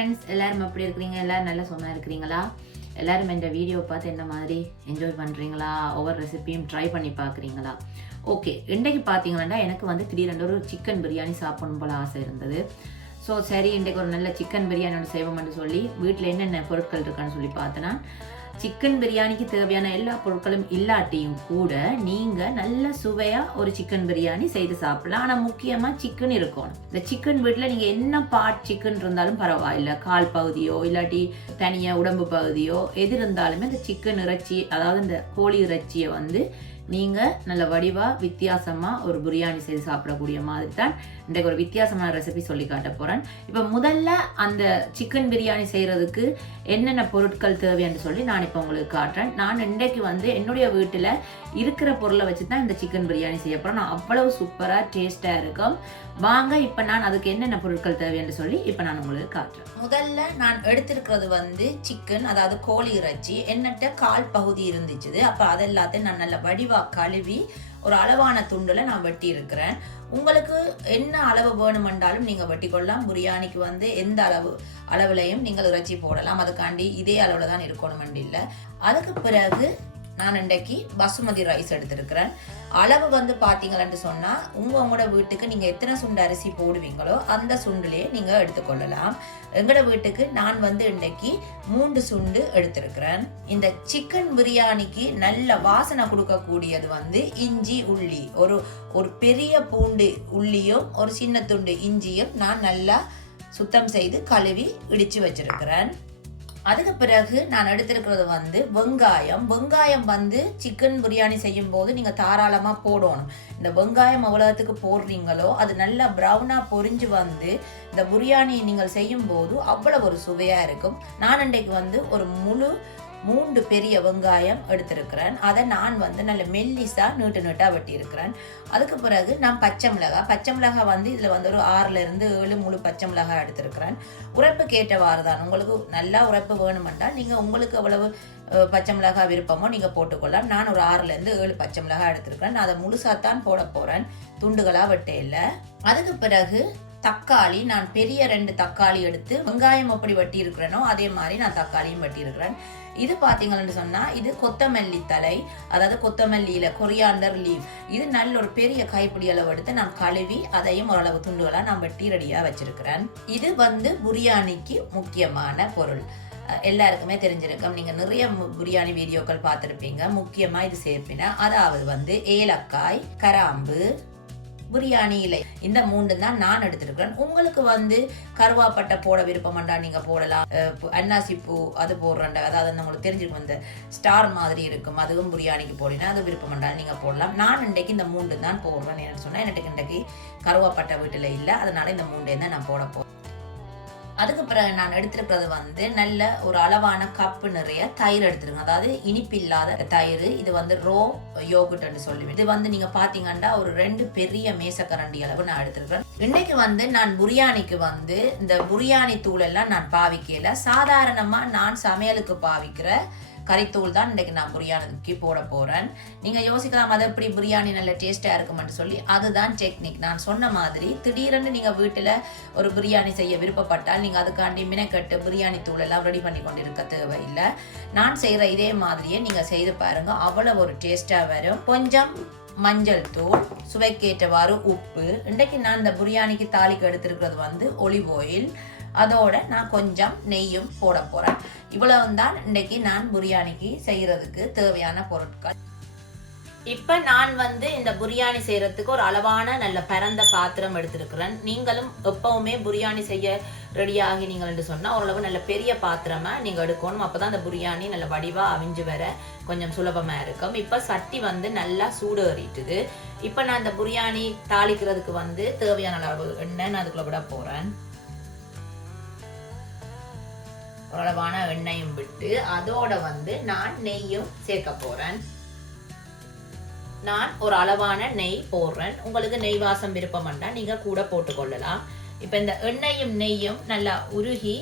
Friends, எல்லாரும் எப்படி இருக்கிறீங்க? எல்லாரும் நல்லா சும்மா இருக்கிறீங்களா? எல்லாரும் இந்த வீடியோ பார்த்து என்ன மாதிரி என்ஜாய் பண்ணுறீங்களா? ஒவ்வொரு ரெசிபியும் ட்ரை பண்ணி பார்க்குறீங்களா? ஓகே, இன்றைக்கு பார்த்தீங்கன்னா எனக்கு வந்து திடீரென்று ஒரு சிக்கன் பிரியாணி சாப்பிடணும் போல் ஆசை இருந்தது. ஸோ சரி, இன்றைக்கு ஒரு நல்ல சிக்கன் பிரியாணியோட செய்வோம்னு சொல்லி வீட்டில் என்னென்ன பொருட்கள் இருக்கான்னு சொல்லி பார்த்தேன்னா, சிக்கன் பிரியாணிக்கு தேவையான எல்லா பொருட்களும் இல்லாட்டியும் கூட நீங்கள் நல்ல சுவையாக ஒரு சிக்கன் பிரியாணி செய்து சாப்பிடலாம். ஆனால் முக்கியமாக சிக்கன் இருக்கணும். இந்த சிக்கன் வீட்டில் நீங்கள் என்ன பார்ட் சிக்கன் இருந்தாலும் பரவாயில்லை, கால் பகுதியோ இல்லாட்டி தனியாக உடம்பு பகுதியோ எது இருந்தாலுமே இந்த சிக்கன் இறைச்சி, அதாவது இந்த கோழி இறைச்சியை வந்து நீங்கள் நல்ல வடிவாக வித்தியாசமாக ஒரு பிரியாணி செய்து சாப்பிடக்கூடிய மாதிரி தான் இன்றைக்கு ஒரு வித்தியாசமான ரெசிபி சொல்லி காட்ட போகிறேன். இப்போ முதல்ல அந்த சிக்கன் பிரியாணி செய்கிறதுக்கு என்னென்ன பொருட்கள் தேவைன்னு சொல்லி நான் இப்போ உங்களுக்கு காட்டுறேன். நான் இன்றைக்கு வந்து என்னுடைய வீட்டில் இருக்கிற பொருளை வச்சு தான் இந்த சிக்கன் பிரியாணி செய்ய போகிறேன். நான் அவ்வளவு சூப்பராக டேஸ்ட்டாக இருக்கும். வாங்க இப்போ நான் அதுக்கு என்னென்ன பொருட்கள் தேவைன்னு சொல்லி இப்போ நான் உங்களுக்கு காட்டுறேன். முதல்ல நான் எடுத்திருக்கிறது வந்து சிக்கன், அதாவது கோழி இறைச்சி. என்னட்ட கால் பகுதி இருந்துச்சு. அப்போ அது எல்லாத்தையும் நான் நல்ல வடிவாக கழுவி ஒரு அளவான துண்டுல நான் வெட்டி இருக்கிறேன். உங்களுக்கு என்ன அளவு வேணுமென்றாலும் நீங்க வெட்டி கொள்ளலாம். பிரியாணிக்கு வந்து எந்த அளவுலையும் நீங்கள் இறைச்சி போடலாம். அதுக்காண்டி இதே அளவுல தான் இருக்கணும் இல்லை. அதுக்கு பிறகு நான் இன்றைக்கு பாசுமதி ரைஸ் எடுத்திருக்கிறேன். அளவு வந்து பார்த்தீங்கன்னு சொன்னால் உங்களோட வீட்டுக்கு நீங்கள் எத்தனை சுண்டு அரிசி போடுவீங்களோ அந்த சுண்டுலேயே நீங்கள் எடுத்துக்கொள்ளலாம். எங்களோட வீட்டுக்கு நான் வந்து இன்றைக்கு 3 சுண்டு எடுத்திருக்கிறேன். இந்த சிக்கன் பிரியாணிக்கு நல்ல வாசனை கொடுக்கக்கூடியது வந்து இஞ்சி, உள்ளி. ஒரு பெரிய பூண்டு உள்ளியும் ஒரு சின்ன துண்டு இஞ்சியும் நான் நல்லா சுத்தம் செய்து கழுவி இடித்து வச்சிருக்கிறேன். அதுக்கு பிறகு நான் எடுத்திருக்கிறது வந்து வெங்காயம் வந்து சிக்கன் பிரியாணி செய்யும் போது நீங்க தாராளமா போடணும். இந்த வெங்காயம் எவ்வளவுக்கு போடுறீங்களோ அது நல்லா ப்ரௌனா பொரிஞ்சு வந்து இந்த பிரியாணி நீங்கள் செய்யும் போது அவ்வளவு ஒரு சுவையா இருக்கும். நான் இன்றைக்கு வந்து ஒரு 3 பெரிய வெங்காயம் எடுத்திருக்கிறேன். அதை நான் வந்து நல்ல மெல்லிசா நீட்டா வெட்டி இருக்கிறேன். அதுக்கு பிறகு நான் பச்சை மிளகாய் வந்து இதுல வந்து ஒரு 6 இருந்து 7 முழு பச்சை மிளகாய் எடுத்திருக்கிறேன். உரைப்புக்கு ஏற்றவாறு தான். உங்களுக்கு நல்லா உரைப்பு வேணுமென்றால் நீங்க உங்களுக்கு எவ்வளவு பச்சை மிளகாய் விருப்பமோ நீங்க போட்டுக்கொள்ளலாம். நான் ஒரு 6 இருந்து 7 பச்சை மிளகாய் எடுத்திருக்கிறேன். நான் அதை முழுசாத்தான் போட போறேன், துண்டுகளா வெட்டையில. அதுக்கு பிறகு தக்காளி, நான் பெரிய 2 தக்காளி எடுத்து வெங்காயம் எப்படி வெட்டி இருக்கிறேனோ அதே மாதிரி நான் தக்காளியும் வெட்டி இருக்கிறேன். இது பாத்தீங்கன்னு சொன்னா இது கொத்தமல்லி தலை, அதாவது கொத்தமல்லியில கொரியாண்டர் லீவ். இது நல்ல ஒரு பெரிய கைப்பிடி அளவு எடுத்து நான் கழுவி அதையும் ஓரளவு துண்டுகளா நான் வெட்டி ரெடியா வச்சிருக்கிறேன். இது வந்து பிரியாணிக்கு முக்கியமான பொருள். எல்லாருக்குமே தெரிஞ்சிருக்கும். நீங்க நிறைய பிரியாணி வீடியோக்கள் பார்த்திருப்பீங்க. முக்கியமா இது சேர்ப்பின, அதாவது வந்து ஏலக்காய், கிராம்பு, பிரியாணி இலை. இந்த 3 தான் நான் எடுத்திருக்கிறேன். உங்களுக்கு வந்து கருவாப்பட்டை போட விருப்பம்டா நீங்க போடலாம். அன்னாசி பூ அது போடுறேன், அதாவது உங்களுக்கு தெரிஞ்சிருக்கும் இந்த ஸ்டார் மாதிரி இருக்கும், அதுவும் பிரியாணிக்கு போடினா அது விருப்பம்டா நீங்க போடலாம். நான் இன்றைக்கு இந்த 3 தான் போடுறேன். என்ன சொன்னா எனக்கு இன்றைக்கு கருவாப்பட்டை வீட்டுல இல்லை, அதனால இந்த 3 தான் நான் போட போறேன். அதுக்கு பிறகு நான் எடுத்திருக்கிறது வந்து நல்ல ஒரு அளவான கப்பு நிறைய தயிர் எடுத்துருங்க, அதாவது இனிப்பில்லாத தயிர். இது வந்து ரோ யோகர்ட்னு சொல்லுவேன். இது வந்து நீங்க பாத்தீங்கன்னா ஒரு 2 பெரிய மேசக்கரண்டி அளவு நான் எடுத்திருக்கிறேன். இன்னைக்கு வந்து நான் பிரியாணிக்கு வந்து இந்த பிரியாணி தூள் எல்லாம் நான் பாவிக்கல. சாதாரணமா நான் சமையலுக்கு பாவிக்கிற கறித்தூள் தான் இன்றைக்கு நான் பிரியாணிக்கு போட போறேன். நீங்க யோசிக்கலாம் அது எப்படி பிரியாணி நல்ல டேஸ்டா இருக்கும்னு சொல்லி. அதுதான் டெக்னிக். நான் சொன்ன மாதிரி திடீரென்று நீங்க வீட்டுல ஒரு பிரியாணி செய்ய விருப்பப்பட்டால் நீங்க அதுக்காண்டி மினக்கட்டு பிரியாணி தூள் எல்லாம் ரெடி பண்ணி கொண்டிருக்க தேவையில்லை. நான் செய்யற இதே மாதிரியே நீங்க செய்து பாருங்க, அவ்வளவு ஒரு டேஸ்டா வரும். கொஞ்சம் மஞ்சள் தூள், சுவைக்கேற்றவாறு உப்பு. இன்றைக்கு நான் இந்த பிரியாணிக்கு தாளிக்கு எடுத்திருக்கிறது வந்து ஒலிவ் ஆயில், அதோட நான் கொஞ்சம் நெய்யும் போட போறேன். இவ்வளவுதான் இன்றைக்கு நான் பிரியாணிக்கு செய்யறதுக்கு தேவையான பொருட்கள். இப்ப நான் வந்து இந்த பிரியாணி செய்யறதுக்கு ஒரு அளவான நல்ல பரந்த பாத்திரம் எடுத்திருக்கிறேன். நீங்களும் எப்பவுமே பிரியாணி செய்ய ரெடியாகி நீங்கள் சொன்னா ஓரளவு நல்ல பெரிய பாத்திரமா நீங்க எடுக்கணும். அப்பதான் அந்த பிரியாணி நல்ல வடிவா அவிஞ்சு வர கொஞ்சம் சுலபமா இருக்கும். இப்ப சட்டி வந்து நல்லா சூடு ஏறிட்டுது. இப்ப நான் இந்த பிரியாணி தாளிக்கிறதுக்கு வந்து தேவையான அளவு எண்ணெய் நான் அதுக்குள்ள விட போறேன். அளவான எண்ணெயும் விட்டு அதோட வந்து நான் நெய்யும் சேர்க்க போறேன். நான் ஒரு அளவான நெய் போடுறேன். உங்களுக்கு நெய் வாசம் விருப்பம்னா நீங்க கூட போட்டுக்கொள்ளலாம். இப்ப இந்த எண்ணெயும் நெய்யும் நல்லா உருகி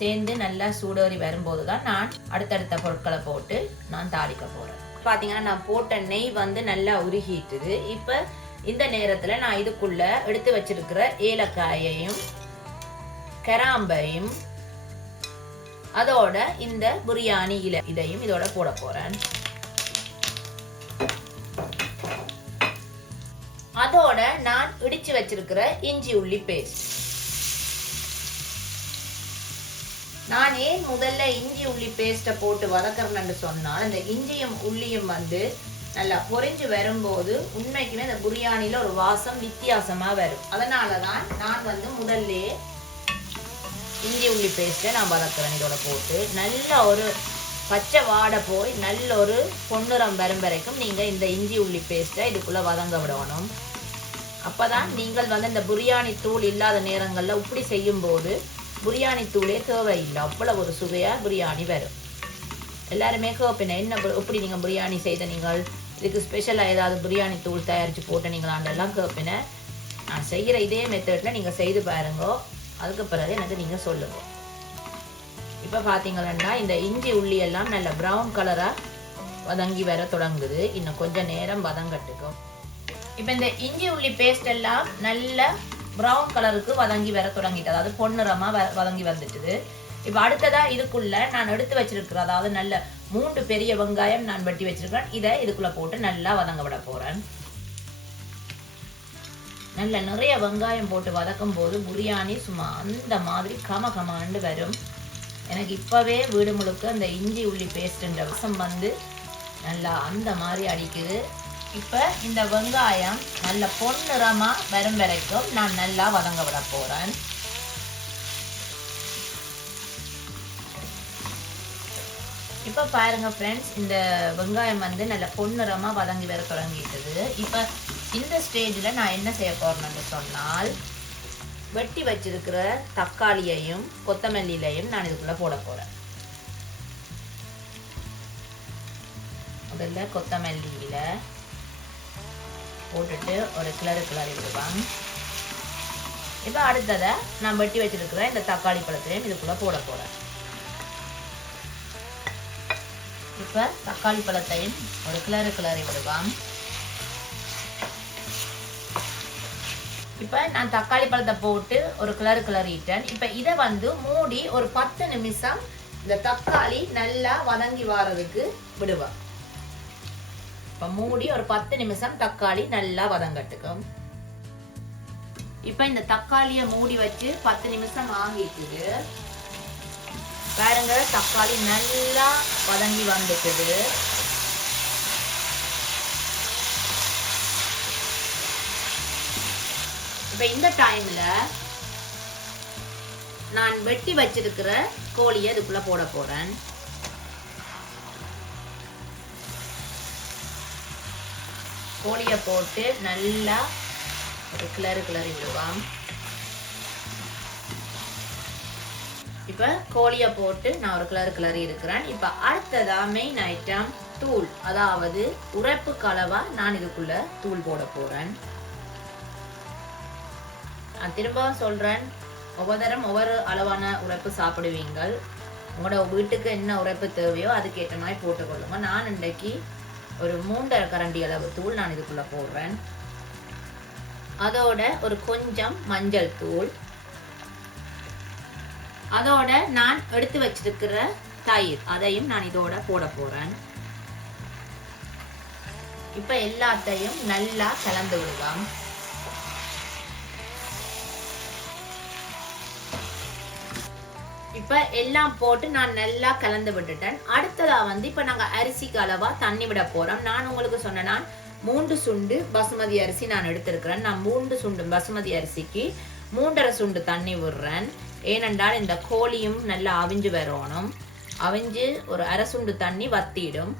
சேர்ந்து நல்லா சூடேறி வரும்போதுதான் நான் அடுத்தடுத்த பொருட்களை போட்டு நான் தாளிக்க போறேன். பாத்தீங்கன்னா நான் போட்ட நெய் வந்து நல்லா உருகிட்டுது. இப்ப இந்த நேரத்துல நான் இதுக்குள்ள எடுத்து வச்சிருக்கிற ஏலக்காயையும் கிராம்பையும் அதோட இந்த பிரியாணி இதையும் இதோட போட போறேன். அதோட நான் இடிச்சு வச்சிருக்கிற இஞ்சி உள்ளி பேஸ்ட். நான் ஏன் முதல்ல இஞ்சி உள்ளி பேஸ்ட்டை போட்டு வதக்கிறேன்னு சொன்னால், இந்த இஞ்சியும் உள்ளியும் வந்து நல்லா பொரிஞ்சு வரும்போது உண்மைக்குமே இந்த பிரியாணியில ஒரு வாசம் வித்தியாசமா வரும். அதனாலதான் நான் வந்து முதல்ல இஞ்சி உள்ளி பேஸ்ட்டை நான் வதக்குறேன். இதோட போட்டு நல்ல ஒரு பச்சை வாடை போய் நல்ல ஒரு பொன்னிறம் வரும் வரைக்கும் நீங்க இந்த இஞ்சி உள்ளி பேஸ்ட்டை இதுக்குள்ள வதங்க விடணும். அப்பதான் நீங்கள் வந்து இந்த பிரியாணி தூள் இல்லாத நேரங்கள்ல இப்படி செய்யும் போது பிரியாணி தூளே தேவையில்லை, அவ்வளவு ஒரு சுவையா பிரியாணி வரும். எல்லாருமே கேட்பேன், என்ன எப்படி நீங்க பிரியாணி செய்த, நீங்கள் இதுக்கு ஸ்பெஷலாக ஏதாவது பிரியாணி தூள் தயாரித்து போட்டு நீங்கள் அதெல்லாம் கேட்பேன். நான் செய்கிற இதே மெத்தடில் நீங்கள் செய்து பாருங்க, அதுக்கு பிறகு எனக்கு நீங்கள் சொல்லுங்க. இப்போ பார்த்தீங்கன்னா இந்த இஞ்சி உள்ளி எல்லாம் நல்ல ப்ரௌன் கலராக வதங்கி வர தொடங்குது. இன்னும் கொஞ்சம் நேரம் வதங்கட்டுக்கும். இப்போ இந்த இஞ்சி உள்ளி பேஸ்ட் எல்லாம் நல்ல ப்ரௌன் கலருக்கு வதங்கி வர தொடங்கிட்டு, அதாவது பொன்னிறமா வதங்கி வந்துட்டுது. இப்போ அடுத்ததா இதுக்குள்ள நான் எடுத்து வச்சிருக்கிறேன், அதாவது நல்ல 3 பெரிய வெங்காயம் நான் வெட்டி வச்சிருக்கேன். இதை இதுக்குள்ள போட்டு நல்லா வதங்க விட போறேன். நல்ல நிறைய வெங்காயம் போட்டு வதக்கும் போது பிரியாணி சும்மா அந்த மாதிரி கமகமாண்டு வரும். எனக்கு இப்பவே வீடு முழுக்க இந்த இஞ்சி உள்ளி பேஸ்ட்ன்ற விஷம் வந்து நல்லா அந்த மாதிரி அடிக்குது. இப்போ இந்த வெங்காயம் நல்ல பொன்னிறமா வரும் வரைக்கும் நான் நல்லா வதங்க விட போறேன். இப்போ பாருங்க ஃப்ரெண்ட்ஸ், இந்த வெங்காயம் வந்து நல்ல பொன்னிறமா வதங்கி வர தொடங்கிட்டது. இப்போ இந்த ஸ்டேஜில் நான் என்ன செய்ய போறேன்னு சொன்னால், வெட்டி வச்சிருக்கிற தக்காளியையும் கொத்தமல்லியிலையும் நான் இதுக்குள்ள போட போறேன். முதல்ல கொத்தமல்லியில போட்டுட்டு ஒரு கிளறி விடுவாங்க. இப்போ அடுத்ததை நான் வெட்டி வச்சிருக்கிற இந்த தக்காளி பழத்தையும் இதுக்குள்ள போட போறேன். இப்போ தக்காளி பழத்தையும் ஒரு கிளறி விடுவாங்க. இப்போ நான் தக்காளி பழத்தை போட்டு ஒரு கிளறிட்டேன். இப்போ இதை வந்து மூடி ஒரு 10 நிமிஷம் இந்த தக்காளி நல்லா வதங்கி வாரதுக்கு விடுவேன். இப்போ மூடி ஒரு 10 நிமிஷம் தக்காளி நல்லா வதங்கட்டுக்கும். இப்போ இந்த தக்காளியை மூடி வச்சு 10 நிமிஷம் ஆகிட்டுது. பாருங்க, தக்காளி நல்லா வதங்கி வந்துட்டுது. இப்போ இந்த டைம்ல நான் வெட்டி வச்சிருக்கிற கோழியை இதுக்குள்ள போட போறேன். கோழியை போட்டு நல்லா ஒரு கிளறி விடுவான். இப்ப கோழியை போட்டு நான் ஒரு கிளறி இருக்கிறேன். இப்ப அடுத்ததா மெயின் ஐட்டம் தூள், அதாவது உரைப்பு கலவா நான் இதுக்குள்ள தூள் போட போறேன். நான் திரும்ப சொல்றேன், ஒவ்வொரு தரம் ஒவ்வொரு அளவான உரைப்பு சாப்பிடுவீங்கள். உங்களோட வீட்டுக்கு என்ன உரைப்பு தேவையோ அதுக்கேற்ற மாதிரி போட்டுக்கொள்ளுங்க. நான் இன்றைக்கு ஒரு 3 கரண்டி அளவு தூள் நான் இதுக்குள்ள போடுறேன். அதோட ஒரு கொஞ்சம் மஞ்சள் தூள், அதோட நான் எடுத்து வச்சிருக்கிற தயிர், அதையும் நான் இதோட போட போறேன். இப்ப எல்லாத்தையும் நல்லா கலந்து விடுவோம். இப்ப எல்லாம் போட்டு நான் நல்லா கலந்து விட்டுட்டேன். அடுத்ததா வந்து இப்ப நாங்க அரிசிக்கு அளவா தண்ணி விட போறோம். நான் உங்களுக்கு சொன்னேன்னா 3 சுண்டு பசுமதி அரிசி நான் எடுத்திருக்கிறேன். நான் 3 சுண்டு பசுமதி அரிசிக்கு 3.5 சுண்டு தண்ணி விடுறேன். ஏனென்றால் இந்த கோழியும் நல்லா அவிஞ்சு வரணும். அவிஞ்சு ஒரு 1/2 சுண்டு தண்ணி வத்திடும்.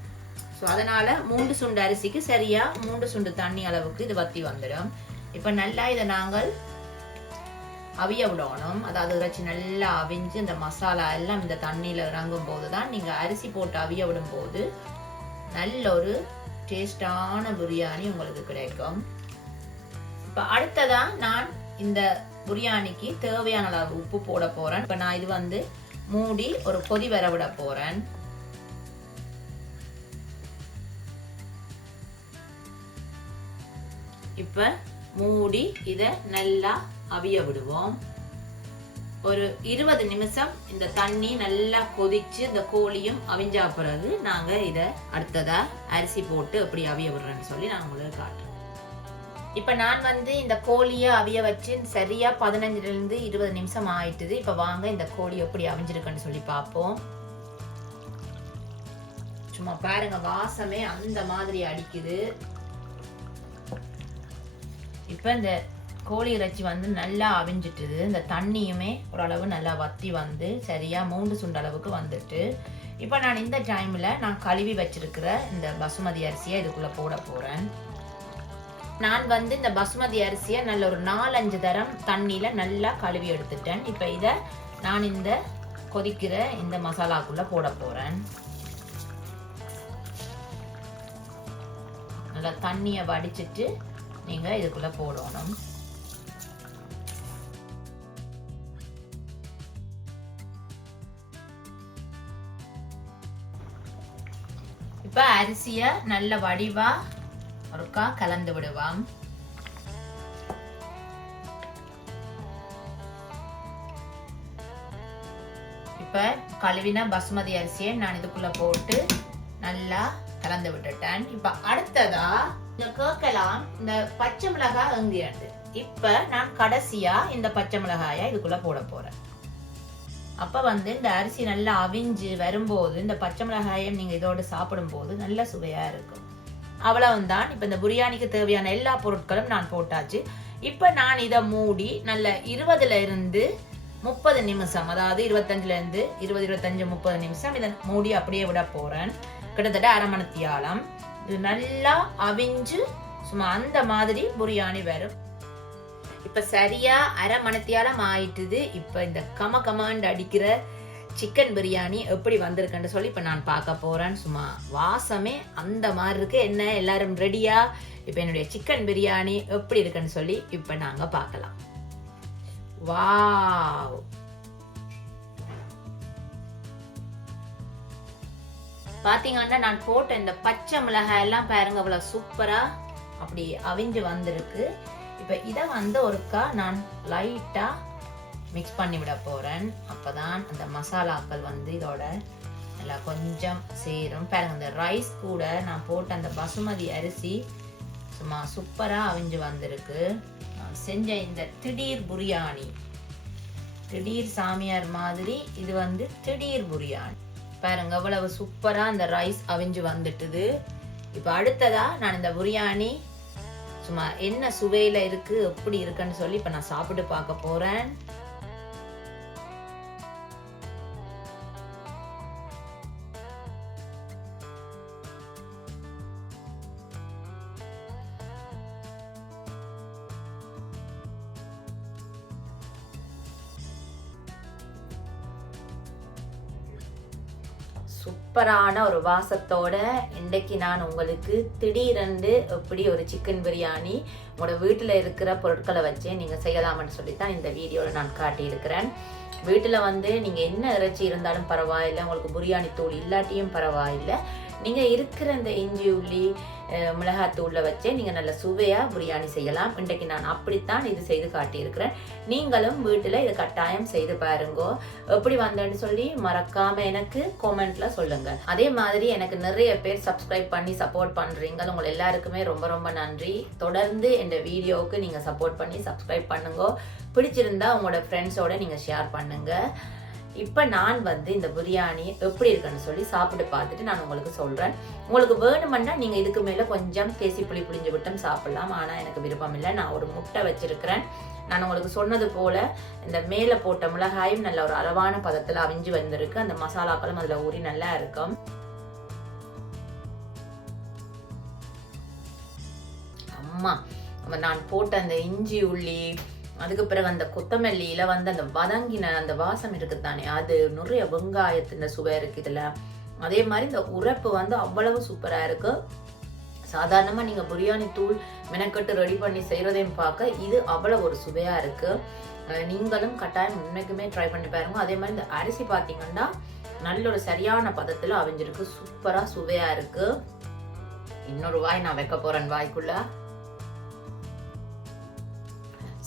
ஸோ அதனால 3 சுண்டு அரிசிக்கு சரியா 3 சுண்டு தண்ணி அளவுக்கு இது வத்தி வந்துடும். இப்ப நல்லா இதை நாங்கள் அவிய விடணும். அதாவது இறைச்சி நல்லா அவிஞ்சு இந்த மசாலா எல்லாம் இந்த தண்ணியில இறங்கும் போதுதான் நீங்க அரிசி போட்டு அவிய விடும் போது நல்ல ஒரு டேஸ்டான பிரியாணி உங்களுக்கு கிடைக்கும். இப்ப அடுத்ததா நான் இந்த பிரியாணிக்கு தேவையான அளவு உப்பு போட போறேன். இப்ப நான் இது வந்து மூடி ஒரு கொதி வர விட போறேன். இப்ப மூடி இத நல்லா அவிய விடுவோம். ஒரு 20 நிமிஷம் இந்த தண்ணி நல்லா கொதிச்சு இந்த கோழியும் அவிஞ்சா பிறகு நாங்க இதை அடுத்ததா அரிசி போட்டு எப்படி அவிய விடுறேன்னு சொல்லி நான் உங்களுக்கு காட்டுறேன். இப்ப நான் வந்து இந்த கோழியை அவிய வச்சு சரியா 15 இருந்து 20 நிமிஷம் ஆயிட்டுது. இப்ப வாங்க இந்த கோழி எப்படி அவிஞ்சிருக்குன்னு சொல்லி பார்ப்போம். சும்மா பாருங்க, வாசமே அந்த மாதிரி அடிக்குது. இப்ப இந்த கோழி இறைச்சி வந்து நல்லா அவிஞ்சிட்டுது. இந்த தண்ணியுமே ஓரளவு நல்லா வத்தி வந்து சரியா 3 சுண்டு அளவுக்கு வந்துட்டு, இப்ப நான் இந்த டைம்ல நான் கழுவி வச்சிருக்கிற இந்த பசுமதி அரிசியை இதுக்குள்ள போட போறேன். நான் வந்து இந்த பசுமதி அரிசியை நல்ல ஒரு 4-5 தரம் தண்ணியில நல்லா கழுவி எடுத்துட்டேன். இப்ப இதை நான் இந்த கொதிக்கிற இந்த மசாலாக்குள்ள போட போறேன். நல்லா தண்ணியை வடிச்சிட்டு நீங்க இதுக்குள்ள போடணும். இப்ப அரிசிய நல்ல வடிவா ஒருக்கா கலந்து விடுவாம். இப்ப கழுவின பசுமதி அரிசியை நான் இதுக்குள்ள போட்டு நல்லா கலந்து விட்டுட்டேன். இப்ப அடுத்ததா கேட்கலாம், இந்த பச்சை மிளகாய் எங்கியாண்டு. இப்ப நான் கடைசியா இந்த பச்சை மிளகாயை இதுக்குள்ள போட போறேன். அப்ப வந்து இந்த அரிசி நல்லா அவிஞ்சு வரும்போது இந்த பச்சை மிளகாயை நீங்க இதோடு சாப்பிடும் போது நல்ல சுவையா இருக்கும். அவ்வளவுதான். இப்ப இந்த பிரியாணிக்கு தேவையான எல்லா பொருட்களும் நான் போட்டாச்சு. இப்ப நான் இதை மூடி நல்ல 20 இருந்து 30 நிமிஷம், அதாவது 25 இருந்து 20, 25, 30 நிமிஷம் இதை மூடி அப்படியே விட போறேன். கிட்டத்தட்ட அரை மணித்தியாலம் இது நல்லா அவிஞ்சு சும்மா அந்த மாதிரி பிரியாணி வரும். இப்ப சரியா அரை மணித்தியாலம் ஆயிட்டுது. இப்ப இந்த கமாண்டு அடிக்கிற சிக்கன் பிரியாணி எப்படி வந்திருக்குன்னு சொல்லி இப்ப நான் பார்க்க போறேன். சும்மா வாசமே அந்த மாதிரி இருக்கு. என்ன எல்லாரும் ரெடியா? இப்ப என்னுடைய சிக்கன் பிரியாணி எப்படி இருக்குன்னு சொல்லி இப்ப நாங்க பார்க்கலாம். வாவ், பாத்தீங்கன்னா நான் போட்ட இந்த பச்சை மிளகாய் எல்லாம் பாருங்க அவ்வளவு சூப்பரா அப்படி அவிஞ்சு வந்திருக்கு. இப்ப இதை வந்து ஒருக்கா நான் லைட்டா மிக்ஸ் பண்ணி விட போறேன். அப்பதான் அந்த மசாலாக்கள் வந்து இதோட நல்லா கொஞ்சம் சேரும். பாருங்க, இந்த ரைஸ் கூட நான் போட்ட அந்த பசுமதி அரிசி சும்மா சூப்பரா அவிஞ்சு வந்திருக்கு. நான் செஞ்ச இந்த திடீர் பிரியாணி, திடீர் சாமியார் மாதிரி இது வந்து திடீர் பிரியாணி. பாருங்க அவ்வளவு சூப்பரா அந்த ரைஸ் அவிஞ்சு வந்துட்டுது. இப்ப அடுத்ததா நான் இந்த பிரியாணி சும்மா என்ன சுவையில இருக்கு எப்படி இருக்குன்னு சொல்லி இப்ப நான் சாப்பிட்டு பார்க்க போறேன். சூப்பரான ஒரு வாசத்தோட இன்றைக்கு நான் உங்களுக்கு திடீரென்று எப்படி ஒரு சிக்கன் பிரியாணி உங்களோட வீட்டில் இருக்கிற பொருட்களை வச்சு நீங்கள் செய்யலாம்னு சொல்லித்தான் இந்த வீடியோவில் நான் காட்டியிருக்கிறேன். வீட்டில் வந்து நீங்கள் என்ன இறைச்சி இருந்தாலும் பரவாயில்லை, உங்களுக்கு பிரியாணி தூள் இல்லாட்டியும் பரவாயில்லை, நீங்கள் இருக்கிற இந்த இஞ்சி உள்ளி மிளகாத்தூளில் வச்சே நீங்கள் நல்ல சுவையாக பிரியாணி செய்யலாம். இன்றைக்கு நான் அப்படித்தான் இது செய்து காட்டியிருக்கிறேன். நீங்களும் வீட்டில் இதை கட்டாயம் செய்து பாருங்கோ. எப்படி வந்தேன்னு சொல்லி மறக்காம எனக்கு காமெண்ட்ல சொல்லுங்க. அதே மாதிரி எனக்கு நிறைய பேர் சப்ஸ்கிரைப் பண்ணி சப்போர்ட் பண்றீங்க. உங்களை எல்லாருக்குமே ரொம்ப ரொம்ப நன்றி. தொடர்ந்து இந்த வீடியோவுக்கு நீங்க சப்போர்ட் பண்ணி சப்ஸ்கிரைப் பண்ணுங்க. பிடிச்சிருந்தா உங்களோட ஃப்ரெண்ட்ஸோட நீங்க ஷேர் பண்ணுங்க. இப்ப நான் வந்து இந்த பிரியாணி எப்படி இருக்குன்னு சொல்லி சாப்பிட்டு பார்த்துட்டு நான் உங்களுக்கு சொல்றேன். உங்களுக்கு வேணுமென்னா நீங்க இதுக்கு மேல கொஞ்சம் தேசி புளி புளிஞ்சு விட்டும் சாப்பிடலாம். ஆனா எனக்கு விருப்பம் இல்லை. நான் ஒரு முட்டை வச்சிருக்கிறேன். நான் உங்களுக்கு சொன்னது போல இந்த மேல போட்ட மிளகாயும் நல்ல ஒரு அளவான பதத்துல அவிஞ்சு வந்திருக்கு. அந்த மசாலாக்களும் அதுல ஊறி நல்லா இருக்கும். அம்மா, நான் போட்ட அந்த இஞ்சி உள்ளி, அதுக்கு பிறகு அந்த கொத்தமல்லியில வந்து அந்த வதங்கின அந்த வாசம் இருக்குதானே, அது நிறைய வெங்காயத்தின் சுவை இருக்கு இதுல. அதே மாதிரி இந்த உரைப்பு வந்து அவ்வளவு சூப்பரா இருக்கு. சாதாரணமா நீங்க பிரியாணி தூள் மெனக்கட்டு ரெடி பண்ணி செய்யறதையும் பார்க்க இது அவ்வளவு ஒரு சுவையா இருக்கு. நீங்களும் கட்டாயம் உண்மைக்குமே ட்ரை பண்ணி பாருங்க. அதே மாதிரி இந்த அரிசி பாத்தீங்கன்னா நல்ல ஒரு சரியான பதத்துல அவிஞ்சிருக்கு. சூப்பரா சுவையா இருக்கு. இன்னொரு வாய் நான் வைக்க போறேன் வாய்க்குள்ள.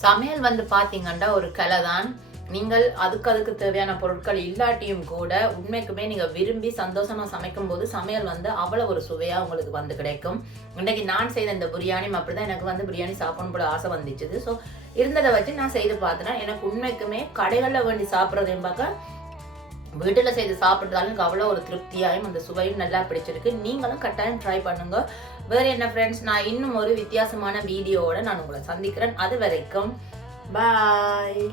சமையல் வந்து பாத்தீங்கன்னா ஒரு கலை தான். நீங்கள் அதுக்கு தேவையான பொருட்கள் இல்லாட்டியும் கூட உண்மைக்குமே நீங்க விரும்பி சந்தோஷமா சமைக்கும் போது சமையல் வந்து அவ்வளவு ஒரு சுவையா உங்களுக்கு வந்து கிடைக்கும். இன்னைக்கு நான் செய்த இந்த பிரியாணியும் அப்படிதான் எனக்கு வந்து பிரியாணி சாப்பிடணும் போல ஆசை வந்துச்சு. ஸோ இருந்ததை வச்சு நான் செய்து பார்த்தேன்னா எனக்கு உண்மைக்குமே கடைகளில் வேண்டி சாப்பிட்றதையும் பார்க்க வீட்டில் செய்து சாப்பிட்றதாலும் எனக்கு அவ்வளோ ஒரு திருப்தியாயும் அந்த சுவையும் நல்லா பிடிச்சிருக்கு. நீங்களும் கட்டாயம் ட்ரை பண்ணுங்க. வேற என்ன ஃப்ரெண்ட்ஸ், நான் இன்னும் ஒரு வித்தியாசமான வீடியோவோட நான் உங்களை சந்திக்கிறேன். அது வரைக்கும் பாய்.